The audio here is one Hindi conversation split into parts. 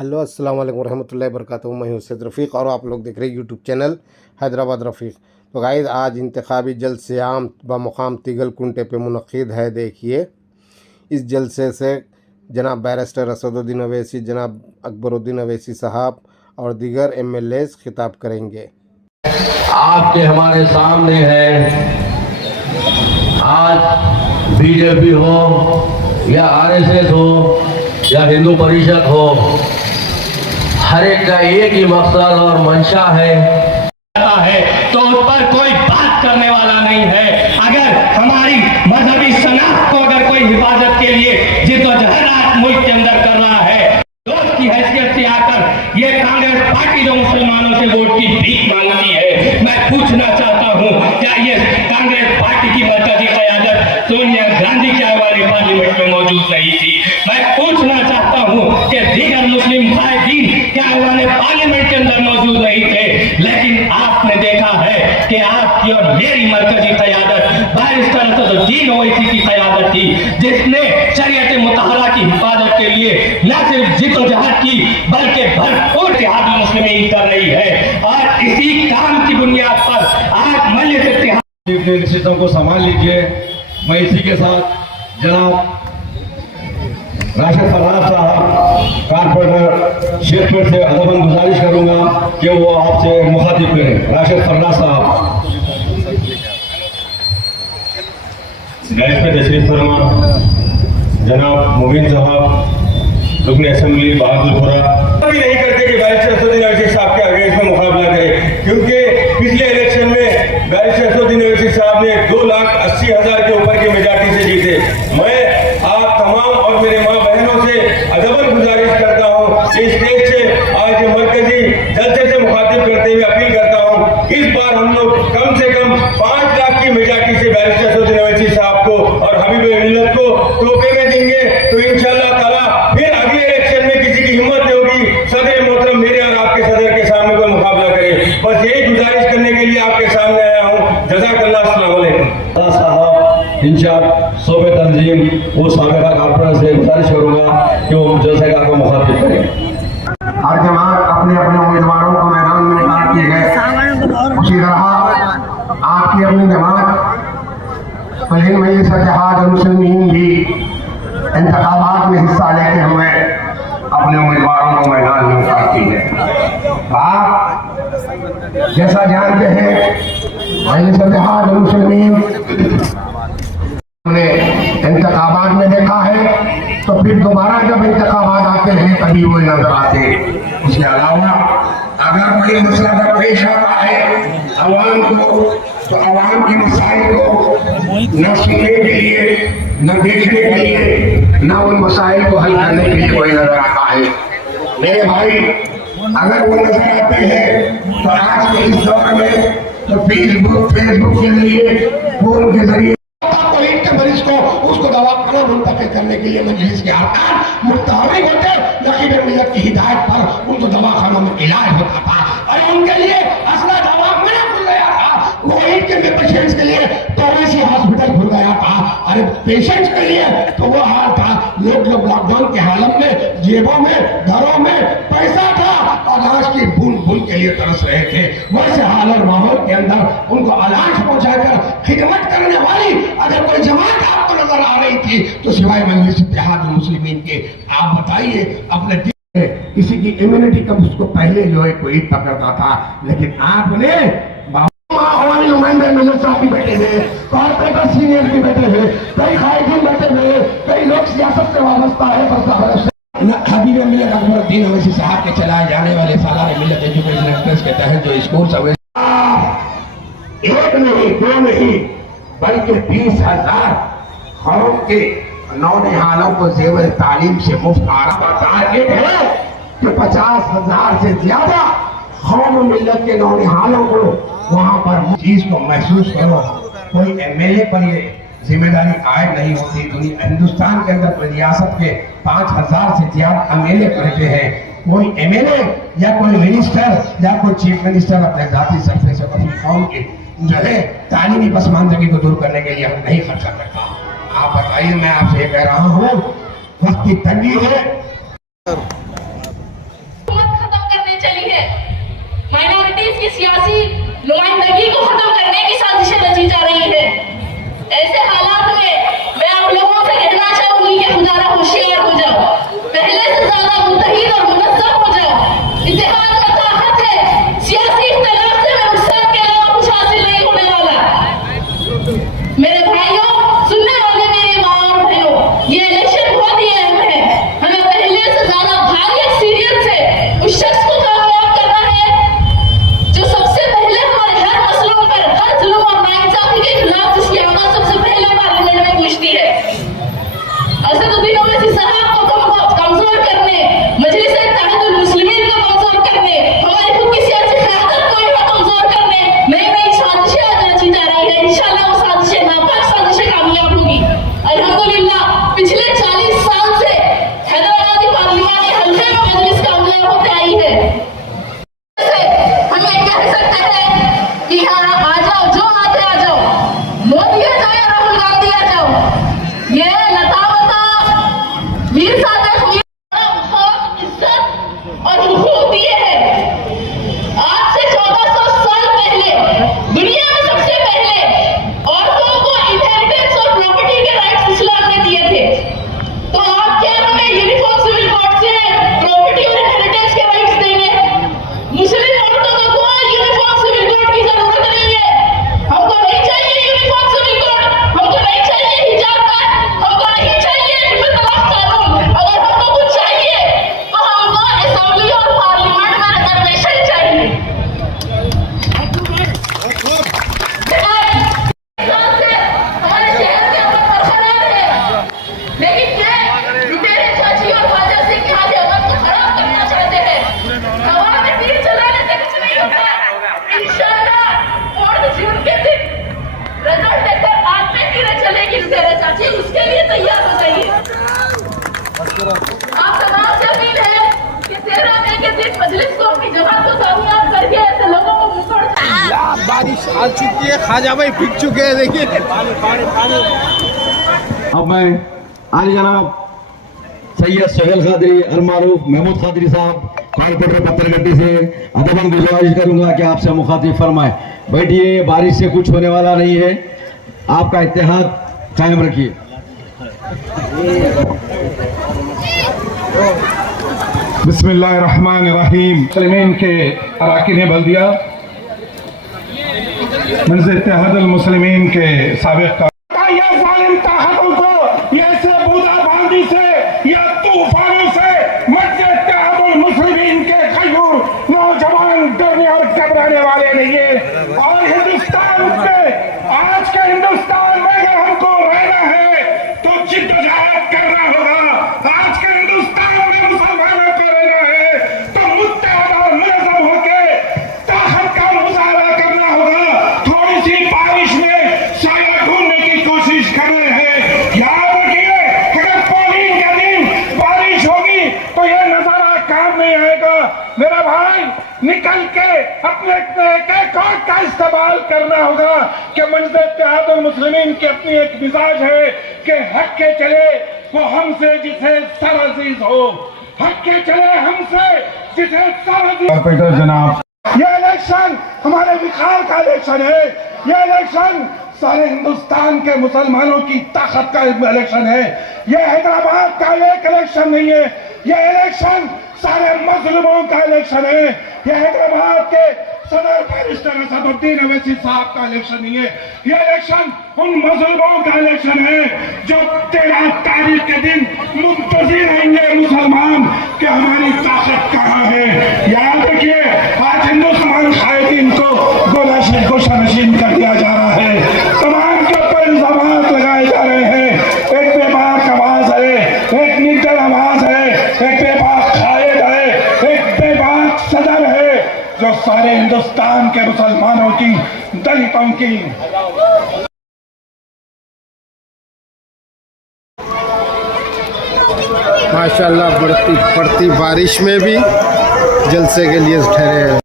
हेलो अस्सलाम वालेकुम रहमतुल्लाहि वबरकातुहू। मैं हूं सैयद रफ़ीक और आप लोग देख रहे हैं यूट्यूब चैनल हैदराबाद रफ़ीक। तो गाइस आज इंतखाबी जलसे-आम बमुकाम तिगलकुंटे पे मुनक़िद है। देखिए इस जलसे से जनाब बैरिस्टर असदुद्दीन अवैसी, जनाब अकबरुद्दीन अवैसी साहब और दीगर MLAs खिताब करेंगे। आपके हमारे सामने है। आज बीजेपी हो या RSS हो या हिंदू परिषद हो, हर एक का एक ही मकसद और मंशा है तो उस पर कोई बात करने वाला नहीं है। अगर हमारी मजहबी शनाख्त को अगर कोई हिफाजत के लिए जिद्दोजहद मुल्क के अंदर कर रहा है, दोस्त की हैसियत से आकर ये कांग्रेस पार्टी जो मुसलमानों से वोट की भीख मांगती है, मैं पूछना चाहता हूँ क्या ये कांग्रेस पार्टी की मरकजी क़यादत सोनिया गांधी के वाली पार्लियामेंट में मौजूद नहीं थी? मैं पूछना चाहता हूँ कि दीगर मुस्लिम कायदीन क्या वाले पार्लियामेंट के अंदर मौजूद नहीं थे? लेकिन आपने देखा है कि आपकी और मेरी मरकजी क़यादत बैरिस्टर असदुद्दीन ओवैसी की क़यादत थी, जिसने शरीयत मुतहरा की हिफाजत के लिए न सिर्फ जिद्दोजहद की बल्कि भरपूर इत्तेहाद मुस्लिमीन कर रही है। और इसी काम की बुनियाद पर आज मजलिस इत्तेहाद सिस्टम को संभाल लीजिए। मैं इसी के साथ जनाब राशिद फर्राज साहब कारपोरेटर शेखपुर से अदबन गुजारिश करूंगा कि वो आपसे मुखातिब करें। राशिद फर्राज साहब गैस पे तशरीफ फरमा। जनाब मुबीन साहब रुकन असेंबली बहादुरपुरा भी नहीं करते कि बैरिस्टर असदुद्दीन ओवैसी साहब के आगे इसमें मुकाबला करें, क्योंकि पिछले इलेक्शन में बैरिस्टर असदुद्दीन ओवैसी साहब ने 2,80,000 के ऊपर की मेजॉरिटी से जीते। मैं आप तमाम और मेरे माँ बहनों से अदबन गुजारिश करता हूँ, इस स्टेज से आज मरकजी जलसे से मुखातिब करते हुए अपील करता हूँ, इस बार हम लोग कम से कम 5 लाख की मेजॉरिटी से बैरिस्टर असदुद्दीन ओवैसी साहब को और हबीब मिल्लत को टोपे में देंगे। तो इंशाअल्लाह ताला फिर अगले इलेक्शन में किसी की हिम्मत नहीं होगी सदर मोहतरम मेरे और आपके सदर के सामने कोई मुकाबला करे। बस यही गुजारिश करने के लिए आपके सामने आया हूँ। जज़ाकल्लाह, अस्सलाम वालेकुम। साहब इंचार्ज शोबे तंजीम वो साबिक़ा कारपोरेटर से गुजारिश करूंगा कि वो जलसे का मुखातिब करें। हर जमात अपने अपने उम्मीदवारों को मैदान में उतारती है, उसी तरह आपकी अपनी जमात वज़ीर मजलिस इत्तेहाद मुस्लिमीन भी इंतखाबात में हिस्सा लेते हुए अपने उम्मीदवारों को मैदान में उतारती है। आप जैसा जानते हैं मजलिस इत्तेहाद मुस्लिमीन हमने इंतखाबात में देखा है, तो फिर दोबारा जब इंतखाबात आते हैं कभी वो नजर आते। उसके अलावा अगर कोई मसला पेश आता है अवाम को, तो अवाम की मसाइल को न सुनने के लिए, न देखने के लिए, न उन मसाइल को हल करने के लिए कोई नजर आता है। मेरे भाई अगर वो नजर आते हैं तो आज के इस दौर में तो फेसबुक के जरिए, फोन के जरिए मरीज को उसको दवा मुंतकिल करने के लिए मजलिस के अरकान मुतहर्रिक होते, यकीन मिल्लत की हिदायत पर उनको दवाखानों में इलाज होता था और उनके लिए असला दवा मना खुल गया था। वो ईद के पेशेंट्स के लिए टोरेसी हॉस्पिटल खुल गया था। अरे पेशेंट्स के लिए तो वो हाल था, लोग जब लॉकडाउन के हालत में जेबों में घरों में पैसा था और अनाज की बूंद बूंद के लिए तरस रहे थे, वैसे हाल और माहौल के अंदर उनको अनाज पहुंचाकर खिदमत करने वाली अगर कोई जमात आपको नजर आ रही थी तो सिवाय मजलिस इत्तेहाद मुस्लिमीन के आप बताइए अपने किसी की इम्यूनिटी कब उसको पहले जो है कोई पकड़ता था, लेकिन आपने हमारी नुमाइंदे मिल्लत साहब भी बैठे हुए, कॉर्पोरेटर सीनियर भी बैठे हुए, कई कायदीन बैठे हुए, कई लोग सियासत से वाबस्ता है। हबीब मिल्लत अकबरुद्दीन ओवैसी साहब के चलाए जाने वाले सालाना मिल्लत एजुकेशन ट्रस्ट के तहत जो स्कूल एक नहीं दो नहीं बल्कि 20,000 कौम के नौनिहालों को जेवर तालीम से मुफ्त टारगेट है कि 50,000 से ज्यादा कौम मिल्लत के नौनिहालों को वहां पर चीज को महसूस करो। कोई MLA पर ये जिम्मेदारी आयद नहीं होती। दुनिया हिंदुस्तान के अंदर रियासत के 5,000 से ज्यादा MLA करते हैं। कोई MLA या कोई मिनिस्टर या कोई चीफ मिनिस्टर अपने जाती सरफे से अपनी कौम की जो है तालीमी पसमानदगी को दूर करने के लिए नहीं खर्चा करता। आप बताइए, मैं आपसे कह रहा हूँ वक्त की तंगी है। बारिश आ चुकी है, खाजा भाई भीग चुके हैं, देखिए। अब मैं आली जनाब सैयद सोहेल खादरी अलमारूफ महमूद खादरी साहब कॉर्पोरेटर पत्थरगट्टी से अदबन गुजारिश करूंगा कि आपसे मुखातिब फरमाए। बैठिए, बारिश से कुछ होने वाला नहीं है, आपका इत्तेहाद कायम रखिए। बिस्मिल्लाहिर्रहमानिर्रहीम। मुस्लिमीन के अरकान बल्दिया मंज़िल इत्तेहादुल मुस्लिमीन के साबिक़ ये ज़ालिम ताकतों को ये से बूंदाबांदी से या तूफानों से मस्जिद इत्तेहादुल मुस्लिमीन के खयूर नौजवान डरने और घबराने वाले नहीं है। और हिंदुस्तान में, आज के हिंदुस्तान में अगर हमको रहना है तो जिद्दोजहद करना होगा। आज के हिंदुस्तान में मुसलमानों को रहना है तो मुत्तहद और मुनज़्ज़म होकर ताकत का मुजाहरा करना होगा। थोड़ी सी बारिश में साया ढूंढने की कोशिश कर रहे हैं। याद रखिए, अगर पोलिंग के दिन बारिश होगी तो ये नजारा काम नहीं आएगा। मेरा भाई, निकल के अपने कोट का इस्तेमाल करना होगा कि मंज़िल इत्तेहादुल मुस्लिमीन की अपनी एक मिजाज है कि हक के चले वो हमसे जिसे सरअज़ीज़ हो, हक के चले हमसे जिसे सरअज़ीज़। जनाब, ये इलेक्शन हमारे बिहार का इलेक्शन है। ये इलेक्शन सारे हिंदुस्तान के मुसलमानों की ताकत का इलेक्शन है। ये हैदराबाद का एक इलेक्शन नहीं है। ये इलेक्शन सारे मजलूमों का इलेक्शन है। ये हैदराबाद के सदर बैरिस्टर असदुद्दीन अवैसी साहब का इलेक्शन नहीं है। ये इलेक्शन उन मजलूमों का इलेक्शन है जो 13 तारीख के दिन मुंतज़िर रहेंगे मुसलमान कि हमारी ताकत कहाँ है। याद रखिए, आज हिंदुस्तान कायदीन को गोशानशीन कर दिया जा रहा है। तमाम के ऊपर इल्जाम लगाए जा रहे हैं। एक बेबाक आवाज है, एक निडर आवाज है, एक बेबाक कायद है, एक बेबाक सदर है जो सारे हिंदुस्तान के मुसलमानों की, दलितों की माशाल्लाह पड़ती बारिश में भी जलसे के लिए ठहरे हैं।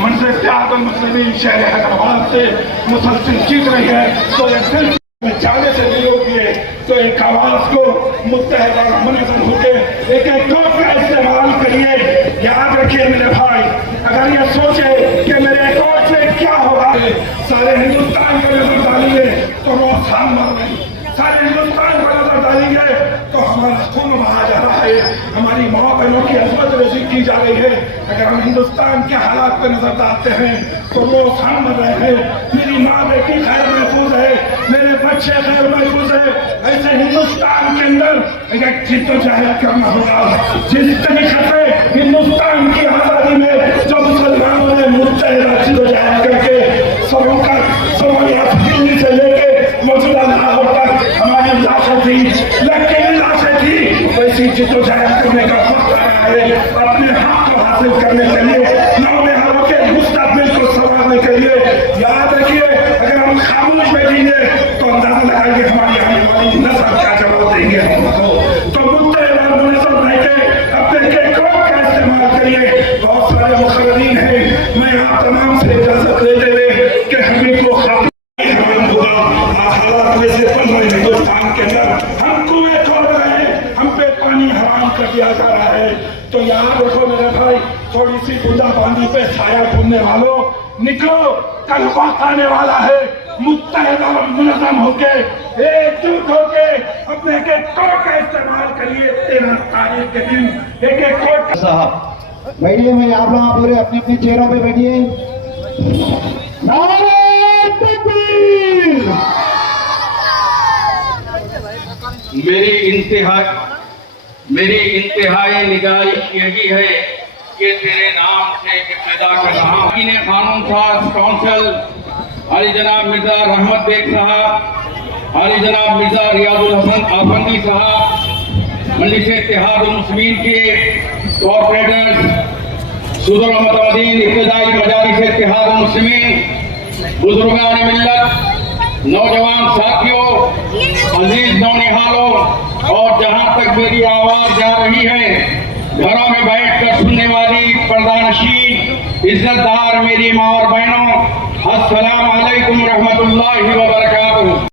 मंज़िल इत्तेहादुल मुस्लिमीन शहर हैदराबाद से मुसलसल जीत रही है। तो एक दिल में जाने से नहीं होती है तो एक आवाज को मुत्तहद और मुनज़्ज़म होकर एक कोट का इस्तेमाल करिए। याद रखिए मेरे भाई, अगर ये सोचे कि मेरे कोट में क्या होगा, सारे हिंदुस्तान को नजर डालेंगे तो रोज हम मर रहे हैं। सारे हिंदुस्तान को नजर डालेंगे तो हमारा खून बहा जा रहा है, हमारी माँ बहनों की अज़मत रेज़ी की जा रही है। अगर हम हिंदुस्तान के हालात पर नजर डालते हैं तो रोज हम मर रहे हैं। मेरी माँ बेटी खैर महफूज है, मेरे बच्चे खैर महफूज है। ऐसे हिंदुस्तान के अंदर एक जिद्दोजहद करना होगा जिस तरीके से हिंदुस्तान की आज़ादी में जो मुसलमानों ने मुत्तहद जिद्दोजहद करके दिल्ली से लेके मौजूदा लाहौर तक हमारी लाशें थी, लेकिन लाशें थी, वैसी जिद्दोजहद करने का वक्त आया है। अपने हक को हासिल करने के लिए, नौनिहालों के मुस्तकबिल को संवारने के लिए। याद रखिए, अगर हम खामोश बैठेंगे तो अंदाजा लगाएंगे हमारी आने वाली नस्ल क्या जवाब देंगे हमको। तो मुत्तहद और मुनज़्ज़म रहकर अपने कोट का इस्तेमाल करिए। बहुत सारे मुक़र्ररीन हैं, मैं आप तमाम से इजाजत लेते हुए कि हमें को हिंदुस्तान के अंदर हम कुएं खोद रहे हैं, हम पे पानी हराम कर दिया जा रहा है। तो याद रखो मेरे भाई, थोड़ी सी बूंदाबांदी पे साया ढूंढने वालों, निकलो, कल वक्त आने वाला है। मुत्तहद और मुनज़्ज़म होके, एकजुट होके अपने एक कोट का इस्तेमाल करिए। 13 तारीख के दिन एक कोट साहब बैठिए, मैं आप लोग पूरे अपने अपने चेहरों पे बैठिए। मेरी इंतहाई निगाही यही है कि तेरे नाम से पैदा कर रहा हूँ। कानून साज काउंसिल अली जनाब मिर्जा रहमत बेग साहब, अली जनाब मिर्जा रियाजुल हसन आफंदी साहब, मजलिस इत्तेहादुल मुस्लिमीन के कॉर्पोरेटर्स, सुदर मुतमदीन इब्तिदाई मजालिस इत्तेहादुल मुस्लिमीन, बुजुर्गान मिल्लत, नौजवान साथियों, अजीज नौनिहालों, और जहां तक मेरी आवाज जा रही है, घरों में बैठकर सुनने वाली पर्दानशीन इज्जतदार मेरी माँ और बहनों, अस्सलाम वालेकुम रहमतुल्लाहि व बरकातुहू।